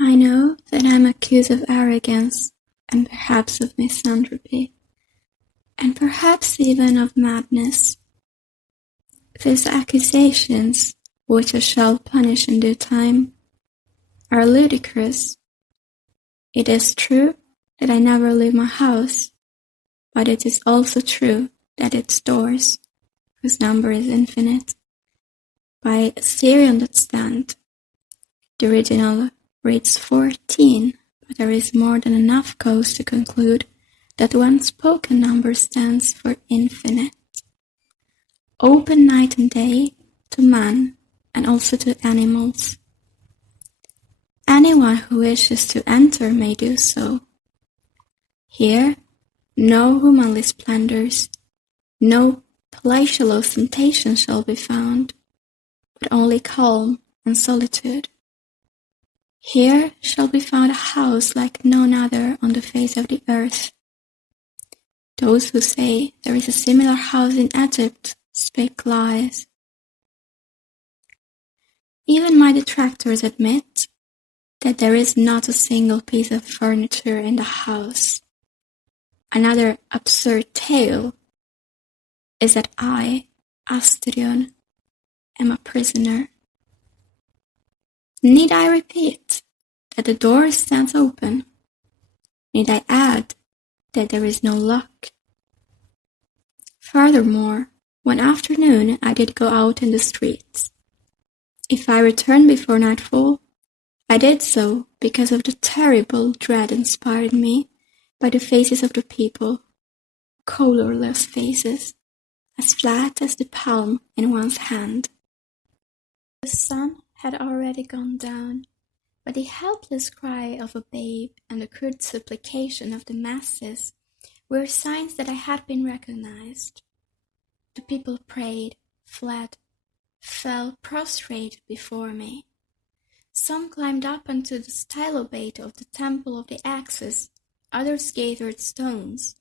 I know that I am accused of arrogance, and perhaps of misanthropy, and perhaps even of madness. These accusations, which I shall punish in due time, are ludicrous. It is true that I never leave my house, but it is also true that its doors, whose number is infinite, by Asterion that stand. The original reads 14, but there is more than enough cause to conclude that one spoken number stands for infinite. Open night and day to man and also to animals. Anyone who wishes to enter may do so. Here, no womanly splendors, no palatial ostentation shall be found, but only calm and solitude. Here shall be found a house like none other on the face of the earth. Those who say there is a similar house in Egypt speak lies. Even my detractors admit that there is not a single piece of furniture in the house. Another absurd tale is that I, Asterion, am a prisoner. Need I repeat that the door stands open? Need I add that there is no lock? Furthermore, one afternoon I did go out in the streets. If I returned before nightfall, I did so because of the terrible dread inspired me by the faces of the people, colorless faces, as flat as the palm in one's hand. The sun had already gone down, but the helpless cry of a babe and the crude supplication of the masses were signs that I had been recognized. The people prayed, fled, fell prostrate before me. Some climbed up onto the stylobate of the Temple of the Axis, others gathered stones.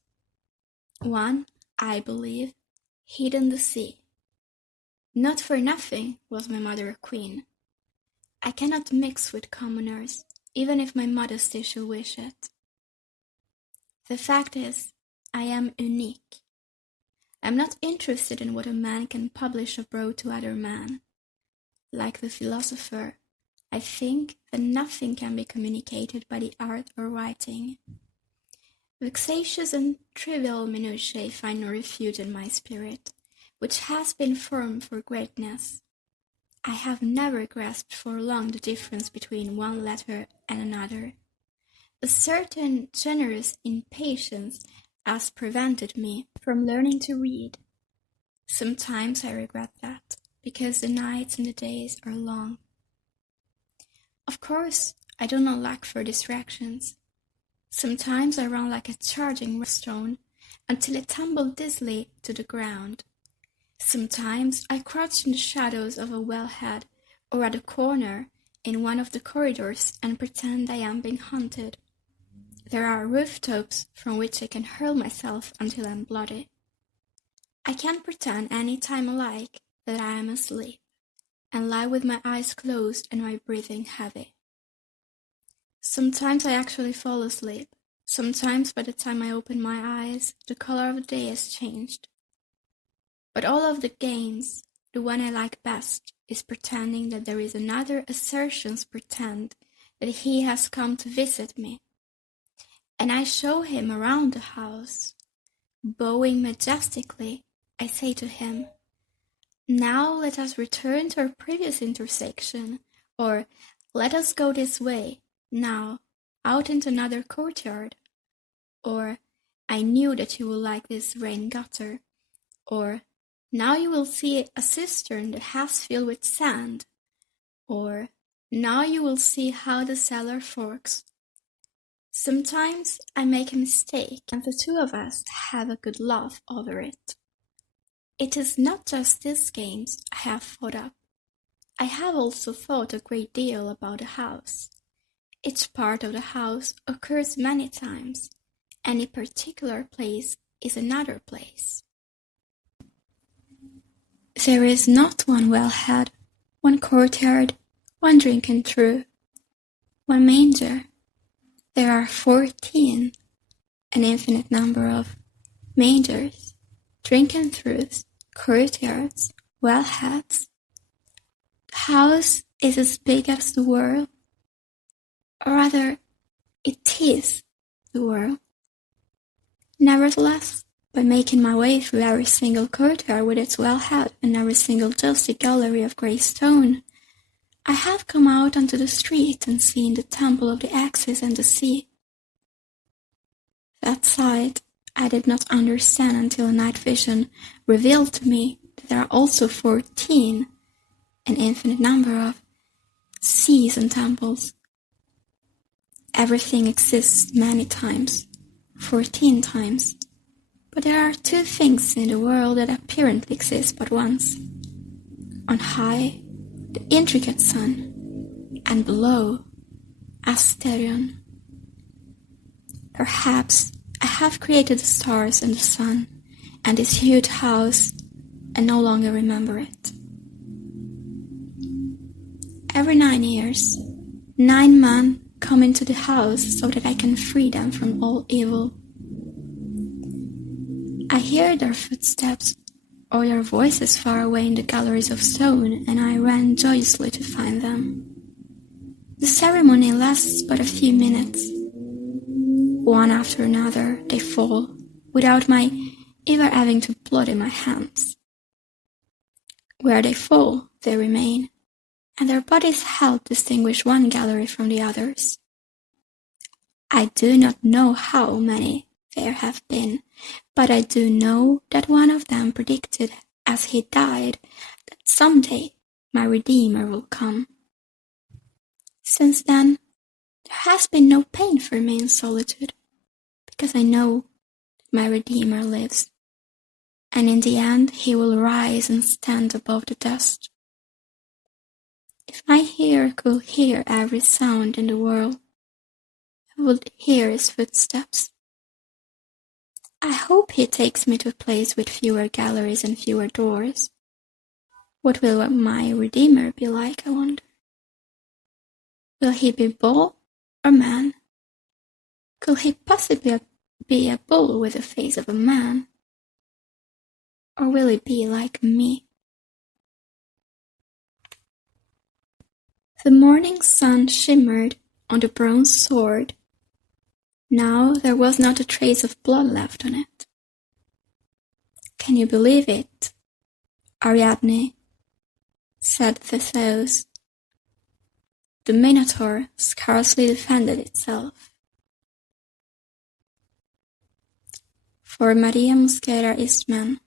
One, I believe, hid in the sea. Not for nothing was my mother a queen. I cannot mix with commoners, even if my modesty should wish it. The fact is, I am unique. I am not interested in what a man can publish abroad to other men. Like the philosopher, I think that nothing can be communicated by the art of writing. Vexatious and trivial minutiae find no refuge in my spirit, which has been formed for greatness. I have never grasped for long the difference between one letter and another. A certain generous impatience has prevented me from learning to read. Sometimes I regret that, because the nights and the days are long. Of course, I do not lack for distractions. Sometimes I run like a charging stone until I tumble dizzily to the ground. Sometimes I crouch in the shadows of a wellhead or at a corner in one of the corridors and pretend I am being hunted. There are rooftops from which I can hurl myself until I am bloody. I can pretend any time I like that I am asleep, and lie with my eyes closed and my breathing heavy. Sometimes I actually fall asleep. Sometimes by the time I open my eyes, the color of the day has changed. But all of the games, the one I like best, is pretending that there is another assertions pretend that he has come to visit me. And I show him around the house. Bowing majestically, I say to him, "Now let us return to our previous intersection," or "Let us go this way, now, out into another courtyard," or "I knew that you would like this rain gutter," or "Now you will see a cistern that has filled with sand," or "Now you will see how the cellar forks." Sometimes I make a mistake, and the two of us have a good laugh over it. It is not just these games I have thought up. I have also thought a great deal about the house. Each part of the house occurs many times. Any particular place is another place. There is not one wellhead, one courtyard, one drinking trough. one manger. There are 14, an infinite number of mangers, drinking troughs, courtyards, wellheads. The house is as big as the world, or rather, it is the world. Nevertheless, by making my way through every single courtyard with its wellhead and every single dusty gallery of grey stone, I have come out onto the street and seen the temple of the Axis and the sea. That sight I did not understand until a night vision revealed to me that there are also 14, an infinite number of seas and temples. Everything exists many times, 14 times, but there are two things in the world that apparently exist but once. On high, the intricate sun, and below, Asterion. Perhaps I have created the stars and the sun, and this huge house, and no longer remember it. Every 9 years, 9 men come into the house so that I can free them from all evil. I hear their footsteps or their voices far away in the galleries of stone, and I ran joyously to find them. The ceremony lasts but a few minutes. One after another they fall, without my ever having to bloody my hands. Where they fall, they remain, and their bodies help distinguish one gallery from the others. I do not know how many there have been, but I do know that one of them predicted, as he died, that someday my Redeemer will come. Since then, there has been no pain for me in solitude, because I know that my Redeemer lives, and in the end he will rise and stand above the dust. If my ear could hear every sound in the world, I would hear his footsteps. I hope he takes me to a place with fewer galleries and fewer doors. What will my Redeemer be like, I wonder? Will he be bull or man? Could he possibly be a bull with the face of a man? Or will he be like me? The morning sun shimmered on the bronze sword. Now there was not a trace of blood left on it. Can you believe it, Ariadne? Said Theseus. The Minotaur scarcely defended itself. For Maria Mosquera Eastman.